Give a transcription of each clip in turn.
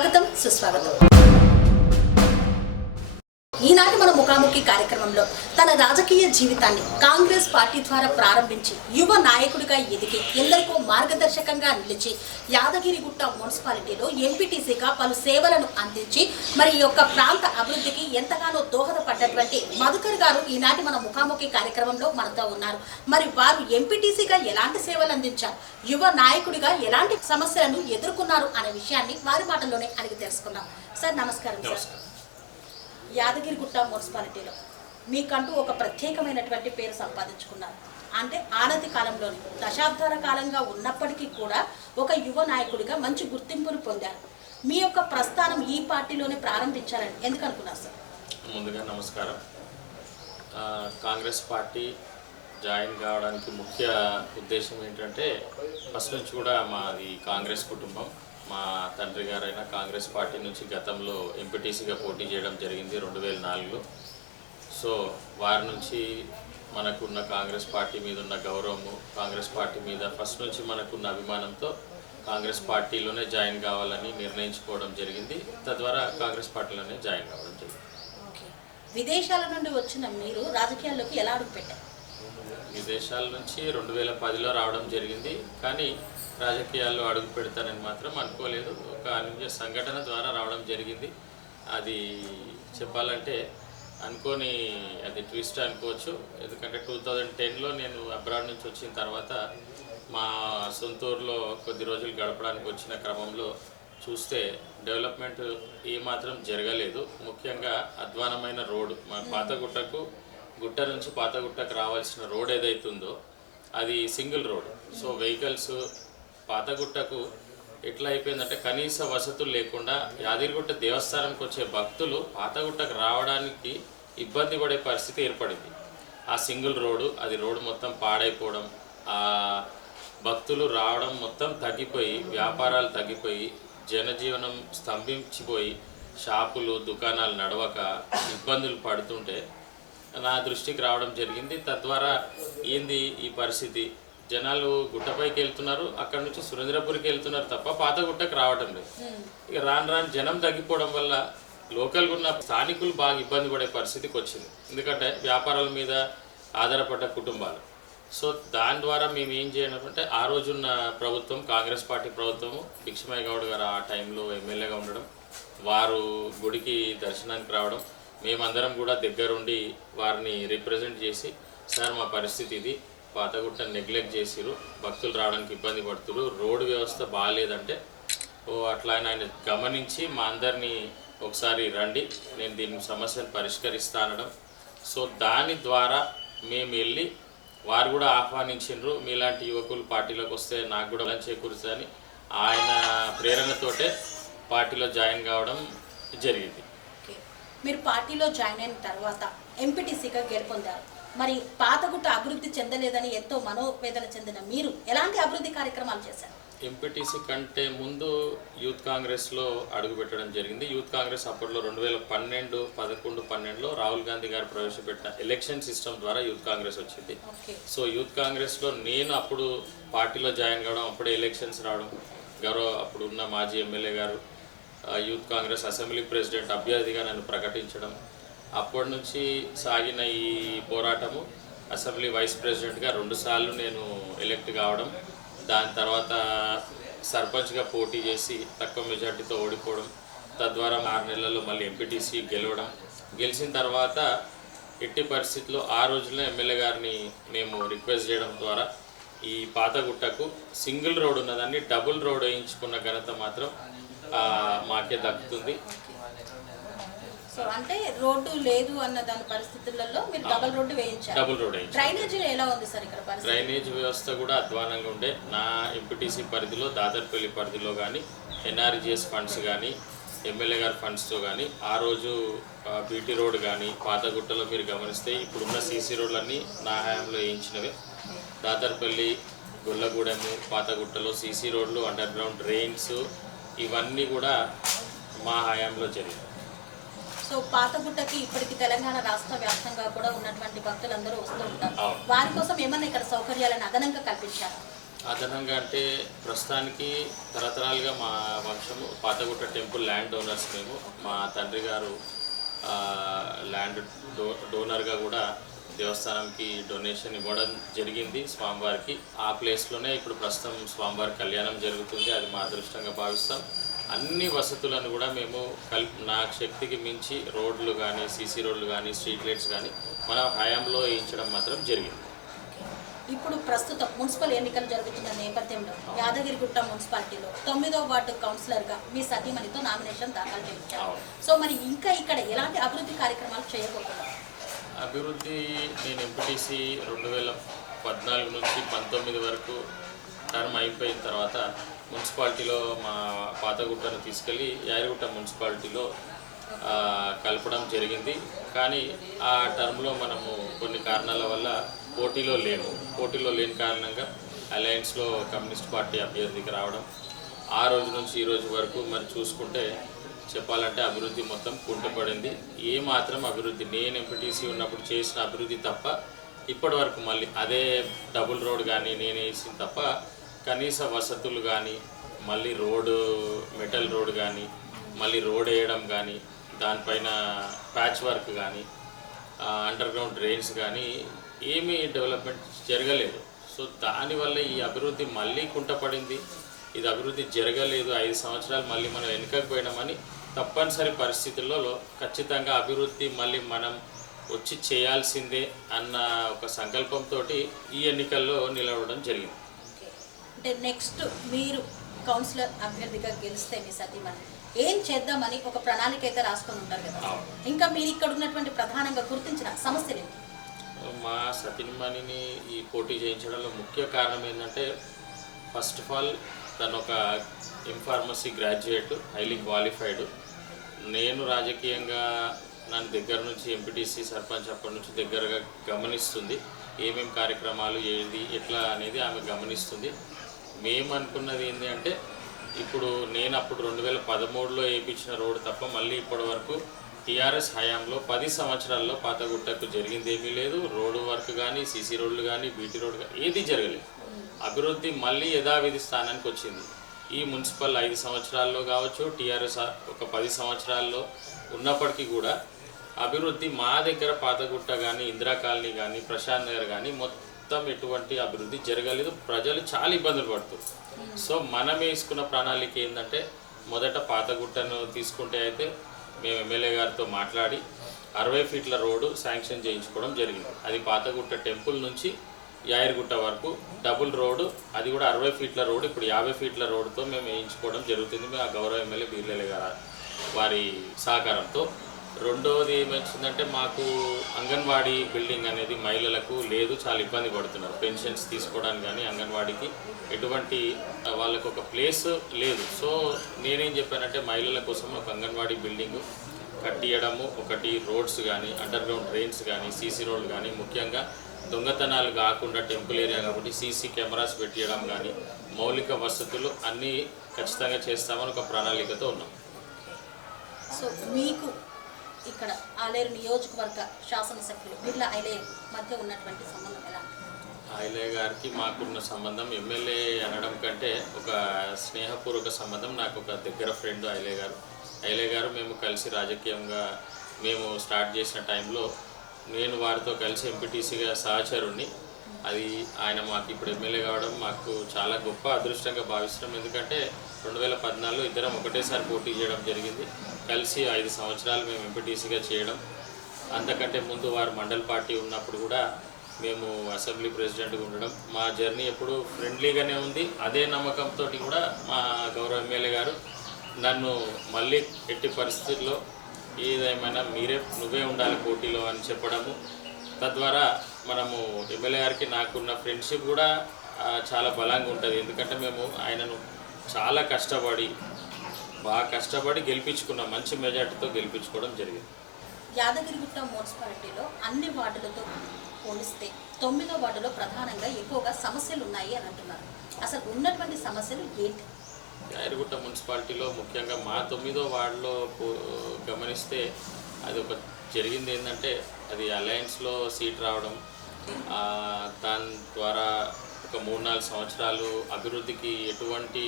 స్వాగతం సుస్వాగతం. ఈనాటి మన ముఖాముఖి కార్యక్రమంలో తన రాజకీయ జీవితాన్ని కాంగ్రెస్ పార్టీ ద్వారా ప్రారంభించి యువ నాయకుడిగా ఎదిగి ఎందరికో మార్గదర్శకంగా నిలిచి యాదగిరిగుట్ట మున్సిపాలిటీలో ఎంపీటీసీగా పలు సేవలను అందించి మరి ఈ యొక్క ప్రాంత అభివృద్ధికి ఎంతగానో దోహదపడ్డటువంటి మధుకర్ గారు ఈనాటి మన ముఖాముఖి కార్యక్రమంలో మనతో ఉన్నారు. మరి వారు ఎంపీటీసీగా ఎలాంటి సేవలు అందించారు, యువ నాయకుడిగా ఎలాంటి సమస్యలను ఎదుర్కొన్నారు అనే విషయాన్ని వారి మాటల్లోనే అడిగి తెలుసుకుందాం. సార్ నమస్కారం. సార్, యాదగిరిగుట్ట మున్సిపాలిటీలో మీకంటూ ఒక ప్రత్యేకమైనటువంటి పేరు సంపాదించుకున్నారు. అంటే ఆనతి కాలంలోని దశాబ్దాల కాలంగా ఉన్నప్పటికీ కూడా ఒక యువ నాయకుడిగా మంచి గుర్తింపును పొందారు. మీ యొక్క ప్రస్థానం ఈ పార్టీలోనే ప్రారంభించాలని ఎందుకు అనుకున్నారు సార్? ముందుగా నమస్కారం. కాంగ్రెస్ పార్టీ జాయిన్ కావడానికి ముఖ్య ఉద్దేశం ఏంటంటే ఫస్ట్ నుంచి కూడా మాది కాంగ్రెస్ కుటుంబం. మా తండ్రి గారైనా కాంగ్రెస్ పార్టీ నుంచి గతంలో ఎంపీటీసీగా పోటీ చేయడం జరిగింది 2004లో. సో వారి నుంచి మనకున్న కాంగ్రెస్ పార్టీ మీద ఉన్న గౌరవము, కాంగ్రెస్ పార్టీ మీద ఫస్ట్ నుంచి మనకున్న అభిమానంతో కాంగ్రెస్ పార్టీలోనే జాయిన్ కావాలని నిర్ణయించుకోవడం జరిగింది. తద్వారా కాంగ్రెస్ పార్టీలోనే జాయిన్ కావడం జరిగింది. విదేశాల నుండి వచ్చిన మీరు రాజకీయాల్లోకి ఎలా అడుగుపెట్టారు? విదేశాల నుంచి 2010లో రావడం జరిగింది. కానీ రాజకీయాల్లో అడుగు పెడతానని మాత్రం అనుకోలేదు. ఒక అనూహ్య సంఘటన ద్వారా రావడం జరిగింది. అది చెప్పాలంటే అనుకోని అది ట్విస్ట్ అనుకోవచ్చు. ఎందుకంటే 2010లో నేను అబ్రాడ్ నుంచి వచ్చిన తర్వాత మా సొంత ఊరిలో కొద్ది రోజులు గడపడానికి వచ్చిన క్రమంలో చూస్తే డెవలప్మెంట్ ఏమాత్రం జరగలేదు. ముఖ్యంగా అధ్వానమైన రోడ్డు, మా గుట్ట నుంచి పాతగుట్టకు రావాల్సిన రోడ్ ఏదైతుందో అది సింగిల్ రోడ్. సో వెహికల్స్ పాతగుట్టకు ఎట్లా అయిపోయిందంటే కనీస వసతులు లేకుండా యాదగిరిగుట్ట దేవస్థానంకి వచ్చే భక్తులు పాతగుట్టకు రావడానికి ఇబ్బంది పడే పరిస్థితి ఏర్పడింది. ఆ సింగిల్ రోడ్డు, అది రోడ్డు మొత్తం పాడైపోవడం, ఆ భక్తులు రావడం మొత్తం తగ్గిపోయి, వ్యాపారాలు తగ్గిపోయి, జనజీవనం స్తంభించిపోయి, షాపులు దుకాణాలు నడవక ఇబ్బందులు పడుతుంటే నా దృష్టికి రావడం జరిగింది. తద్వారా ఏంది ఈ పరిస్థితి, జనాలు గుట్టపైకి వెళ్తున్నారు, అక్కడ నుంచి సురేంద్రపురికి వెళ్తున్నారు తప్ప పాతగుట్టకు రావడం లేదు. ఇక రాను జనం తగ్గిపోవడం వల్ల లోకల్గా ఉన్న స్థానికులు బాగా ఇబ్బంది పడే పరిస్థితికి వచ్చింది. ఎందుకంటే వ్యాపారాల మీద ఆధారపడ్డ కుటుంబాలు. సో దాని ద్వారా మేము ఏం చేయడం అంటే ఆ రోజున్న ప్రభుత్వం, కాంగ్రెస్ పార్టీ ప్రభుత్వము, భిక్షమయ్య గౌడ్ గారు ఆ టైంలో ఎమ్మెల్యేగా ఉండడం, వారు గుడికి దర్శనానికి రావడం, మేమందరం కూడా దగ్గరుండి వారిని రిప్రజెంట్ చేసి, సార్ మా పరిస్థితి ఇది, పాతగుట్ట నెగ్లెక్ట్ చేసిరు, భక్తులు రావడానికి ఇబ్బంది పడుతురు, రోడ్డు వ్యవస్థ బాగాలేదంటే అట్లా ఆయన గమనించి మా అందరినీ ఒకసారి రండి, నేను దీని సమస్యను పరిష్కరిస్తా అనడం. సో దాని ద్వారా మేము వెళ్ళి వారు కూడా ఆహ్వానించిండ్రు, మీలాంటి యువకులు పార్టీలోకి వస్తే నాకు కూడా బలం చేకూరుతుందని ఆయన ప్రేరణతోటే పార్టీలో జాయిన్ కావడం జరిగింది. మీరు పార్టీలో జాయిన్ అయిన తర్వాత ఎంపీటీసీగా గెలుపొందారు. మరి పాతగుట్ట అభివృద్ధి చెందలేదని ఎంతో మనోవేదన చెందిన మీరు ఎలాంటి అభివృద్ధి కార్యక్రమాలు చేశారు? ఎంపీటీసీ కంటే ముందు యూత్ కాంగ్రెస్లో అడుగుపెట్టడం జరిగింది. యూత్ కాంగ్రెస్ అప్పట్లో 2011-12లో రాహుల్ గాంధీ గారు ప్రవేశపెట్టిన ఎలక్షన్ సిస్టమ్ ద్వారా యూత్ కాంగ్రెస్ వచ్చింది. సో యూత్ కాంగ్రెస్లో నేను అప్పుడు పార్టీలో జాయిన్ కావడం, అప్పుడే ఎలక్షన్స్ రావడం, అప్పుడు ఉన్న మాజీ ఎమ్మెల్యే గారు యూత్ కాంగ్రెస్ అసెంబ్లీ ప్రెసిడెంట్ అభ్యర్థిగా నన్ను ప్రకటించడం, అప్పటి నుంచి సాగిన ఈ పోరాటము అసెంబ్లీ వైస్ ప్రెసిడెంట్గా 2 సార్లు నేను ఎలెక్ట్ కావడం, దాని తర్వాత సర్పంచ్గా పోటీ చేసి తక్కువ మెజార్టీతో ఓడిపోవడం, తద్వారా 6 నెలల్లో మళ్ళీ ఎంపీటీసీ గెలిచిన తర్వాత ఎట్టి పరిస్థితుల్లో ఆ రోజుల్లో ఎమ్మెల్యే గారిని మేము రిక్వెస్ట్ చేయడం ద్వారా ఈ పాతగుట్టకు సింగిల్ రోడ్ ఉన్నదాన్ని డబుల్ రోడ్ వేయించుకున్న ఘనత మాత్రం మాకే దక్కుతుంది. సో అంటే రోడ్డు లేదు అన్న దాని పరిస్థితులలో మీరు డబుల్ రోడ్డు వేయించారు. డ్రైనేజ్ ఎలా ఉంది సార్ ఇక్కడ? డ్రైనేజ్ వ్యవస్థ కూడా అధ్వానంగా ఉండే. నా ఎంపీటీసీ పరిధిలో, దాదర్పల్లి పరిధిలో కానీ ఎన్ఆర్జీఎస్ ఫండ్స్ కానీ ఎమ్మెల్యే గారి ఫండ్స్తో కానీ ఆ రోజు బీటీ రోడ్ కానీ పాతగుట్టలో మీరు గమనిస్తే ఇప్పుడున్న సీసీ రోడ్లన్నీ నా హయాంలో వేయించినవే. దాదర్పల్లి, గొల్లగూడెము, పాతగుట్టలో సీసీ రోడ్లు, అండర్ గ్రౌండ్ డ్రైన్స్ ఇవన్నీ కూడా మా హయాంలో జరిగాయి. సో పాతగుట్టకి ఇప్పటికి తెలంగాణ రాష్ట్ర వ్యాప్తంగా కూడా ఉన్నటువంటి భక్తులందరూ వస్తూ ఉంటారు. వారి కోసం ఏమన్నా ఇక్కడ సౌకర్యాలను అదనంగా కల్పించారు? అదనంగా అంటే ప్రస్తుతానికి తరతరాలుగా మా వంశము పాతగుట్ట టెంపుల్ ల్యాండ్ ఓనర్స్ మేము. మా తండ్రి గారు ల్యాండ్ డోనర్గా కూడా దేవస్థానంకి డొనేషన్ ఇవ్వడం జరిగింది స్వామివారికి. ఆ ప్లేస్లోనే ఇప్పుడు ప్రస్తుతం స్వామివారి కళ్యాణం జరుగుతుంది. అది మా అదృష్టంగా భావిస్తాం. అన్ని వసతులను కూడా మేము నా శక్తికి మించి రోడ్లు కానీ, సీసీ రోడ్లు కానీ, స్ట్రీట్ లైట్స్ కానీ మన హయాంలో వేయించడం మాత్రం జరిగింది. ఇప్పుడు ప్రస్తుతం మున్సిపల్ ఎన్నికలు జరుగుతున్న నేపథ్యంలో యాదగిరిగుట్ట మున్సిపాలిటీలో 9వ వార్డు కౌన్సిలర్గా మీ సతీమణితో నామినేషన్ దాఖలు చేయించారు. సో మరి ఇంకా ఇక్కడ ఎలాంటి అభివృద్ధి కార్యక్రమాలు చేయబోతున్నారు? అభివృద్ధి నేను ఎంపీటీసీ 2014 నుంచి 19 వరకు టర్మ్ అయిపోయిన తర్వాత మున్సిపాలిటీలో మా పాతగుట్టను తీసుకెళ్ళి యాదగిరిగుట్ట మున్సిపాలిటీలో కలపడం జరిగింది. కానీ ఆ టర్మ్లో మనము కొన్ని కారణాల వల్ల పోటీలో లేని కారణంగా అలయన్స్లో కమ్యూనిస్ట్ పార్టీ అభ్యర్థికి రావడం, ఆ రోజు నుంచి ఈ రోజు వరకు మరి చూసుకుంటే చెప్పాలంటే అభివృద్ధి మొత్తం కుంటుపడింది. ఏమాత్రం అభివృద్ధి నేను ఎంపీటీసీ ఉన్నప్పుడు చేసిన అభివృద్ధి తప్ప ఇప్పటి వరకు మళ్ళీ అదే డబుల్ రోడ్ కానీ నేనే వేసిన తప్ప కనీస వసతులు కానీ, మళ్ళీ మెటల్ రోడ్ కానీ, మళ్ళీ రోడ్ వేయడం కానీ, దానిపైన ప్యాచ్ వర్క్ కానీ, అండర్ గ్రౌండ్ డ్రైన్స్ కానీ ఏమీ డెవలప్మెంట్ జరగలేదు. సో దానివల్ల ఈ అభివృద్ధి మళ్ళీ కుంటపడింది. ఇది అభివృద్ధి జరగలేదు, 5 సంవత్సరాలు మళ్ళీ మనం వెనుకపోయినామని తప్పనిసరి పరిస్థితుల్లో ఖచ్చితంగా అభివృద్ధి మళ్ళీ మనం వచ్చి చేయాల్సిందే అన్న ఒక సంకల్పంతో ఈ ఎన్నికల్లో నిలవడం జరిగింది. అంటే నెక్స్ట్ మీరు కౌన్సిలర్ అభ్యర్థిగా గెలిస్తే మీ సతీమణి ఏం చేద్దామని ఒక ప్రణాళిక అయితే రాసుకొని ఉంటారు కదా, ఇంకా మీరు ఇక్కడ ఉన్నటువంటి ప్రధానంగా గుర్తించిన సమస్యలు ఏంటి? మా సతీమణిని ఈ పోటీ చేయించడంలో ముఖ్య కారణం ఏంటంటే, ఫస్ట్ ఆఫ్ ఆల్ తను ఒక ఫార్మసీ గ్రాడ్యుయేట్, హైలీ క్వాలిఫైడ్. నేను రాజకీయంగా నన్ను దగ్గర నుంచి ఎంపీటీసీ సర్పంచ్ అప్పటి నుంచి దగ్గరగా గమనిస్తుంది. ఏమేమి కార్యక్రమాలు ఏది ఎట్లా అనేది ఆమె గమనిస్తుంది. మేము అనుకున్నది ఏంటి అంటే, ఇప్పుడు నేను అప్పుడు 2013లో వేయించిన రోడ్డు తప్ప మళ్ళీ ఇప్పటి వరకు టీఆర్ఎస్ హయాంలో 10 సంవత్సరాల్లో పాతగుట్టకు జరిగింది ఏమీ లేదు. రోడ్డు వర్క్ కానీ, సీసీ రోడ్లు కానీ, బీటీ రోడ్డు కానీ ఏది జరగలేదు. అభివృద్ధి మళ్ళీ యథావిధి స్థానానికి వచ్చింది. ఈ మున్సిపల్ 5 సంవత్సరాల్లో కావచ్చు, టీఆర్ఎస్ ఒక 10 సంవత్సరాల్లో ఉన్నప్పటికీ కూడా అభివృద్ధి మా దగ్గర పాతగుట్ట కానీ, ఇందిరా కాలనీ కానీ, ప్రశాంత్ నగర్ కానీ మొత్తం ఎటువంటి అభివృద్ధి జరగలేదు. ప్రజలు చాలా ఇబ్బందులు పడుతున్నారు. సో మనం వేసుకున్న ప్రణాళిక ఏంటంటే, మొదట పాతగుట్టను తీసుకుంటే అయితే మేము ఎమ్మెల్యే గారితో మాట్లాడి 60 ఫీట్ల రోడ్డు శాంక్షన్ చేయించుకోవడం జరిగింది. అది పాతగుట్ట టెంపుల్ నుంచి యాదగిరిగుట్ట వరకు డబుల్ రోడ్డు, అది కూడా 60 ఫీట్ల రోడ్డు. ఇప్పుడు 50 ఫీట్ల రోడ్డుతో మేము వేయించుకోవడం జరుగుతుంది. ఆ గౌరవ ఎమ్మెల్యే బీర్లేల గారు వారి సహకారంతో. రెండవది ఏమొచ్చిందంటే, మాకు అంగన్వాడీ బిల్డింగ్ అనేది మహిళలకు లేదు, చాలా ఇబ్బంది పడుతున్నారు. పెన్షన్స్ తీసుకోవడానికి కానీ అంగన్వాడీకి ఎటువంటి వాళ్ళకు ఒక ప్లేస్ లేదు. సో నేనేం చెప్పానంటే, మహిళల కోసం ఒక అంగన్వాడీ బిల్డింగ్ కట్టియడము, ఒకటి రోడ్స్ కానీ, అండర్ గ్రౌండ్ డ్రైన్స్ కానీ, సీసీ రోడ్లు కానీ, ముఖ్యంగా దొంగతనాలు కాకుండా టెంపుల్ ఏరియా కాబట్టి సీసీ కెమెరాస్ పెట్టియడం కానీ, మౌలిక వసతులు అన్నీ ఖచ్చితంగా చేస్తామని ఒక ప్రణాళికతో ఉన్నాం. సో మీకు ఇక్కడ ఆలేరు నియోజకవర్గ శాసనసభ్యులు బిర్లా ఐలయ్య మధ్య ఉన్నటువంటి సంబంధం ఎలా? ఐలయ్య గారికి మాకున్న సంబంధం ఎమ్మెల్యే అనడం కంటే ఒక స్నేహపూర్వక సంబంధం. నాకు ఒక దగ్గర ఫ్రెండ్ ఐలయ్య గారు మేము కలిసి రాజకీయంగా మేము స్టార్ట్ చేసిన టైంలో నేను వారితో కలిసి ఎంపీటీసీగా సహచరుణ్ణి. అది ఆయన మాకు ఇప్పుడు ఎమ్మెల్యే కావడం మాకు చాలా గొప్ప అదృష్టంగా భావిస్తున్నాం. ఎందుకంటే 2014లో ఇద్దరం ఒకటేసారి పోటీ చేయడం జరిగింది. కలిసి 5 సంవత్సరాలు మేము ఎంపీటీసీగా చేయడం. అంతకంటే ముందు వారు మండల్ పార్టీ ఉన్నప్పుడు కూడా మేము అసెంబ్లీ ప్రెసిడెంట్గా ఉండడం. మా జర్నీ ఎప్పుడు ఫ్రెండ్లీగానే ఉంది. అదే నమ్మకంతో కూడా మా గౌరవ ఎమ్మెల్యే గారు నన్ను మళ్ళీ ఎట్టి పరిస్థితుల్లో ఏదేమైనా నువ్వే ఉండాలి పోటీలో అని చెప్పడము. తద్వారా మనము ఎమ్మెల్యే గారికి నాకున్న ఫ్రెండ్షిప్ కూడా చాలా బలంగా ఉంటుంది. ఎందుకంటే మేము ఆయనను చాలా బాగా కష్టపడి గెలిపించుకున్నాం. మంచి మెజార్టీతో గెలిపించుకోవడం జరిగింది. యాదగిరిగుట్ట మున్సిపాలిటీలో అన్ని వార్డులతో పోలిస్తే 9వ వార్డులో ప్రధానంగా ఎక్కువగా సమస్యలు ఉన్నాయి అని అంటున్నారు. అసలు ఉన్నటువంటి సమస్యలు ఏంటి? యాదగిరిగుట్ట మున్సిపాలిటీలో ముఖ్యంగా మా 9వ వార్డులో గమనిస్తే అది ఒక జరిగింది ఏంటంటే, అది అలయన్స్లో సీట్ రావడం, దాని ద్వారా ఒక 3-4 సంవత్సరాలు అభివృద్ధికి ఎటువంటి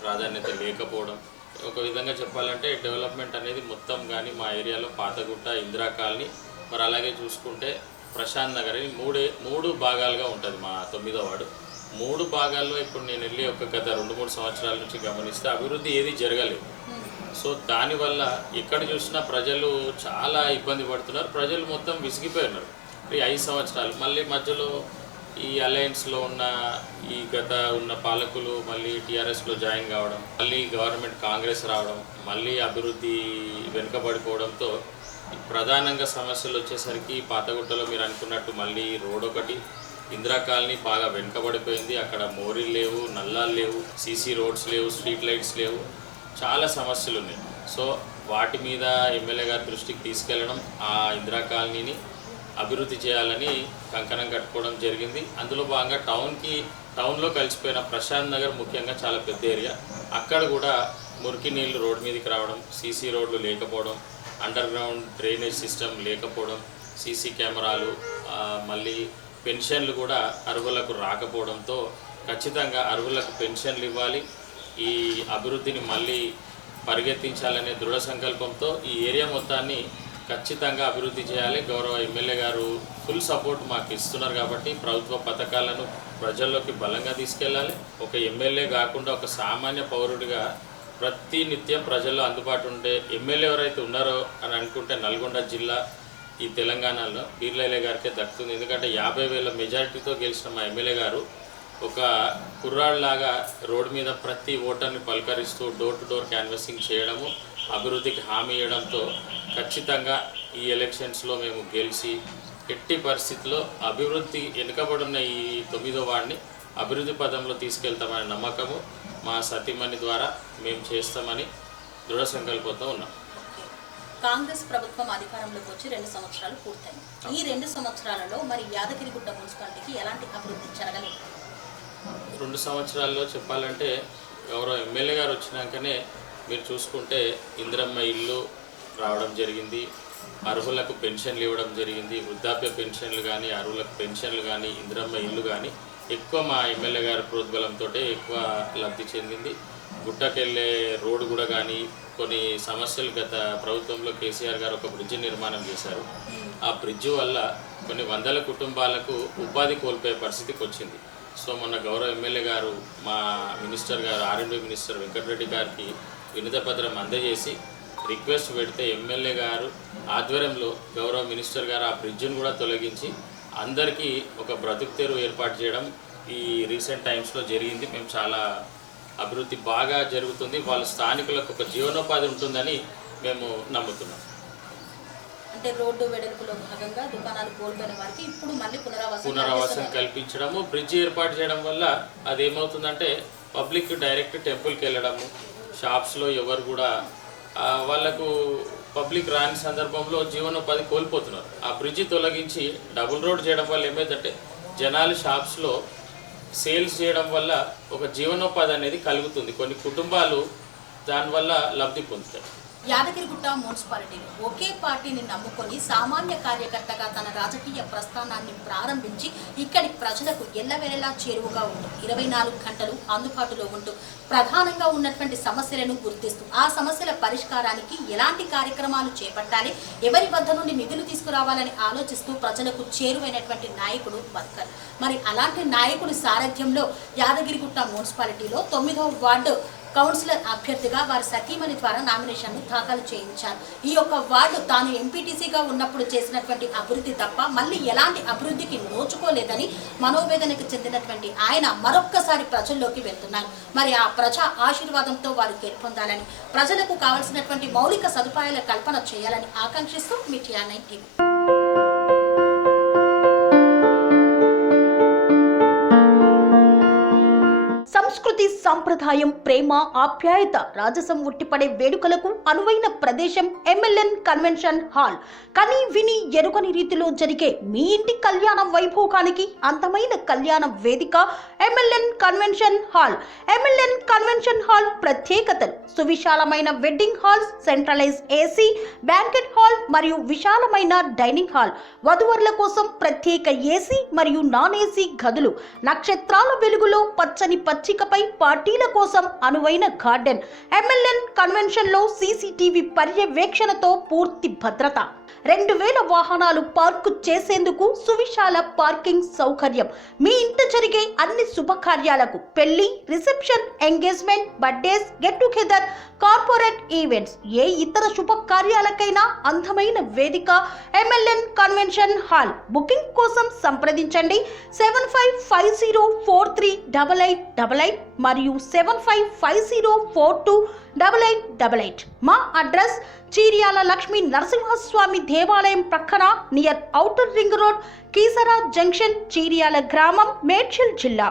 ప్రాధాన్యత లేకపోవడం, ఒక విధంగా చెప్పాలంటే డెవలప్మెంట్ అనేది మొత్తం కానీ మా ఏరియాలో పాతగుట్ట, ఇందిరా కాలనీ, మరి అలాగే చూసుకుంటే ప్రశాంత్ నగర్ అని మూడు భాగాలుగా ఉంటుంది మా 9వ వార్డు. 3 భాగాల్లో ఇప్పుడు నేను వెళ్ళి గత 2-3 సంవత్సరాల నుంచి గమనిస్తే అభివృద్ధి ఏది జరగలేదు. సో దానివల్ల ఎక్కడ చూసినా ప్రజలు చాలా ఇబ్బంది పడుతున్నారు. ప్రజలు మొత్తం విసిగిపోయి ఉన్నారు. ఈ 5 సంవత్సరాలు మళ్ళీ మధ్యలో ఈ అలయన్స్లో ఉన్న పాలకులు మళ్ళీ టీఆర్ఎస్లో జాయిన్ కావడం, మళ్ళీ గవర్నమెంట్ కాంగ్రెస్ రావడం, మళ్ళీ అభివృద్ధి వెనుకబడిపోవడంతో ప్రధానంగా సమస్యలు వచ్చేసరికి పాతగుట్టలో మీరు అనుకున్నట్టు మళ్ళీ రోడ్ ఒకటి, ఇందిరా కాలనీ బాగా వెనుకబడిపోయింది. అక్కడ మోరీలు లేవు, నల్లాలు లేవు, సీసీ రోడ్స్ లేవు, స్ట్రీట్ లైట్స్ లేవు, చాలా సమస్యలు ఉన్నాయి. సో వాటి మీద ఎమ్మెల్యే గారి దృష్టికి తీసుకెళ్లడం, ఆ ఇందిరా కాలనీని అభివృద్ధి చేయాలని కంకణం కట్టుకోవడం జరిగింది. అందులో భాగంగా టౌన్లో కలిసిపోయిన ప్రశాంత్ నగర్ ముఖ్యంగా చాలా పెద్ద ఏరియా. అక్కడ కూడా మురికి నీళ్లు రోడ్డు మీదకి రావడం, సీసీ రోడ్లు లేకపోవడం, అండర్ గ్రౌండ్ డ్రైనేజ్ సిస్టమ్ లేకపోవడం, సీసీ కెమెరాలు, మళ్ళీ పెన్షన్లు కూడా అర్హులకు రాకపోవడంతో ఖచ్చితంగా అర్హులకు పెన్షన్లు ఇవ్వాలి, ఈ అభివృద్ధిని మళ్ళీ పరిగెత్తించాలనే దృఢ సంకల్పంతో ఈ ఏరియా మొత్తాన్ని ఖచ్చితంగా అభివృద్ధి చేయాలి. గౌరవ ఎమ్మెల్యే గారు ఫుల్ సపోర్ట్ మాకు ఇస్తున్నారు కాబట్టి ప్రభుత్వ పథకాలను ప్రజల్లోకి బలంగా తీసుకెళ్ళాలి. ఒక ఎమ్మెల్యే కాకుండా ఒక సామాన్య పౌరుడిగా ప్రతి నిత్యం ప్రజల్లో అందుబాటు ఉండే ఎమ్మెల్యే ఎవరైతే ఉన్నారో అని అనుకుంటే నల్గొండ జిల్లా ఈ తెలంగాణలో బీర్లయ్య గారికే దక్కుతుంది. ఎందుకంటే 50,000 మెజారిటీతో గెలిచిన మా ఎమ్మెల్యే గారు ఒక కుర్రాళ్ళలాగా రోడ్డు మీద ప్రతి ఓటర్ని పలకరిస్తూ డోర్ టు డోర్ క్యాన్వసింగ్ చేయడము, అభివృద్ధికి హామీ ఇవ్వడంతో ఖచ్చితంగా ఈ ఎలక్షన్స్లో మేము గెలిచి ఎట్టి పరిస్థితుల్లో అభివృద్ధి వెనుకబడున్న ఈ 9వ వార్డుని అభివృద్ధి పదంలో తీసుకెళ్తామనే నమ్మకము మా సతీమణి ద్వారా మేము చేస్తామని దృఢ సంకల్పంతో ఉన్నాం. కాంగ్రెస్ ప్రభుత్వం అధికారంలోకి వచ్చి 2 సంవత్సరాలు పూర్తయింది. ఈ 2 సంవత్సరాలలో మరి యాదగిరిగుట్ట మున్సిపాలిటీకి ఎలాంటి అభివృద్ధి జరగలేదు? 2 సంవత్సరాల్లో చెప్పాలంటే గౌరవ ఎమ్మెల్యే గారు వచ్చినాకనే మీరు చూసుకుంటే ఇందిరమ్మ ఇల్లు రావడం జరిగింది, అర్హులకు పెన్షన్లు ఇవ్వడం జరిగింది, వృద్ధాప్య పెన్షన్లు కానీ, అర్హులకు పెన్షన్లు కానీ, ఇందిరమ్మ ఇల్లు కానీ ఎక్కువ మా ఎమ్మెల్యే గారి ప్రోద్బలంతో ఎక్కువ లబ్ధి చెందింది. గుట్టకెళ్ళే రోడ్డు కూడా కానీ కొన్ని సమస్యలు గత ప్రభుత్వంలో కేసీఆర్ గారు ఒక బ్రిడ్జి నిర్మాణం చేశారు. ఆ బ్రిడ్జి వల్ల కొన్ని వందల కుటుంబాలకు ఉపాధి కోల్పోయే పరిస్థితికి వచ్చింది. సో మొన్న గౌరవ ఎమ్మెల్యే గారు మా మినిస్టర్ గారు R&B మినిస్టర్ వెంకటరెడ్డి గారికి వినతిపత్రం అందజేసి రిక్వెస్ట్ పెడితే ఎమ్మెల్యే గారు ఆధ్వర్యంలో గౌరవ మినిస్టర్ గారు ఆ బ్రిడ్జిని కూడా తొలగించి అందరికీ ఒక బ్రతుకు తెరువు ఏర్పాటు చేయడం ఈ రీసెంట్ టైమ్స్లో జరిగింది. మేము చాలా అభివృద్ధి బాగా జరుగుతుంది, వాళ్ళ స్థానికులకు ఒక జీవనోపాధి ఉంటుందని మేము నమ్ముతున్నాం. అంటే రోడ్డు వెడల్పులో భాగంగా దుకాణాలు కోల్పోయిన వారికి ఇప్పుడు మళ్ళీ పునరావాసం కల్పించడము, బ్రిడ్జ్ ఏర్పాటు చేయడం వల్ల అదేమవుతుందంటే పబ్లిక్ డైరెక్ట్ టెంపుల్కి వెళ్ళడము, షాప్స్లో ఎవరు కూడా వాళ్ళకు పబ్లిక్ రాని సందర్భంలో జీవనోపాధి కోల్పోతున్నారు. ఆ బ్రిడ్జి తొలగించి డబుల్ రోడ్ చేయడం వల్ల ఏమైందంటే జనాలు షాప్స్లో సేల్స్ చేయడం వల్ల ఒక జీవనోపాధి అనేది కలుగుతుంది. కొన్ని కుటుంబాలు దానివల్ల లబ్ధి పొందుతాయి. యాదగిరిగుట్ట మున్సిపాలిటీలో ఒకే పార్టీని నమ్ముకొని సామాన్య కార్యకర్తగా తన రాజకీయ ప్రస్థానాన్ని ప్రారంభించి ఇక్కడి ప్రజలకు ఎల్లవేళలా చేరువగా ఉంటూ 24 గంటలు అందుబాటులో ఉంటూ ప్రధానంగా ఉన్నటువంటి సమస్యలను గుర్తిస్తూ ఆ సమస్యల పరిష్కారానికి ఎలాంటి కార్యక్రమాలు చేపట్టాలి, ఎవరి వద్ద నుండి నిధులు తీసుకురావాలని ఆలోచిస్తూ ప్రజలకు చేరువైనటువంటి నాయకుడు బద్కర్. మరి అలాంటి నాయకుడి సారథ్యంలో యాదగిరిగుట్ట మున్సిపాలిటీలో 9వ వార్డు కౌన్సిలర్ అభ్యర్థిగా వారి సతీమణి ద్వారా నామినేషన్ను దాఖలు చేయించారు. ఈ యొక్క వార్డు తాను ఎంపీటీసీగా ఉన్నప్పుడు చేసినటువంటి అభివృద్ధి తప్ప మళ్ళీ ఎలాంటి అభివృద్ధికి నోచుకోలేదని మనోవేదనకు చెందినటువంటి ఆయన మరొక్కసారి ప్రజల్లోకి వెళ్తున్నారు. మరి ఆ ప్రజా ఆశీర్వాదంతో వారు గెలుపొందాలని, ప్రజలకు కావాల్సినటువంటి మౌలిక సదుపాయాల కల్పన చేయాలని ఆకాంక్షిస్తూ మీ TR9 టీవీ. సంస్కృతి సంస్కృతి సంప్రదాయం, ప్రేమ, ఆప్యాయత, రాజసం ఉట్టిపడే వేడుకలకు అనువైన ప్రదేశం MLN కన్వెన్షన్ హాల్. కని విని ఎరుగని రీతిలో జరిగే మీ ఇంటి కళ్యాణ వైభోగానికి అందమైన కళ్యాణ వేదిక MLN convention hall. MLN convention hall ప్రత్యేకతలు: సువిశాలమైన wedding halls, centralize AC banquet hall మరియు విశాలమైన డైనింగ్ హాల్, వధువరుల కోసం ప్రత్యేక AC మరియు నాన్ AC గదులు, నక్షత్రాల వెలుగులో పచ్చని పచ్చికపై పార్టీల కోసం అనువైన గార్డెన్. MLN కన్వెన్షన్ లో CCTV పర్యవేక్షణతో పూర్తి భద్రత, 2000 వాహనాలు పార్కు చేసేందుకు సువిశాల పార్కింగ్ సౌకర్యం. మీ ఇంట జరిగే అన్ని శుభకార్యాలకు, పెళ్లి, reception, engagement, birthdays, get together, corporate events, ఏ ఇతర శుభకార్యాలకైనా అందమైన వేదిక MLN కన్వెన్షన్ హాల్. బుకింగ్ కోసం సంప్రదించండి 7550438888 మరియు 7550428888. మా అడ్రస్ చీర్యాల లక్ష్మీ నరసింహస్వామి దేవాలయం ప్రక్కన, near outer ring road, Keesara junction, Cheeryal గ్రామం, మేడ్చల్ జిల్లా.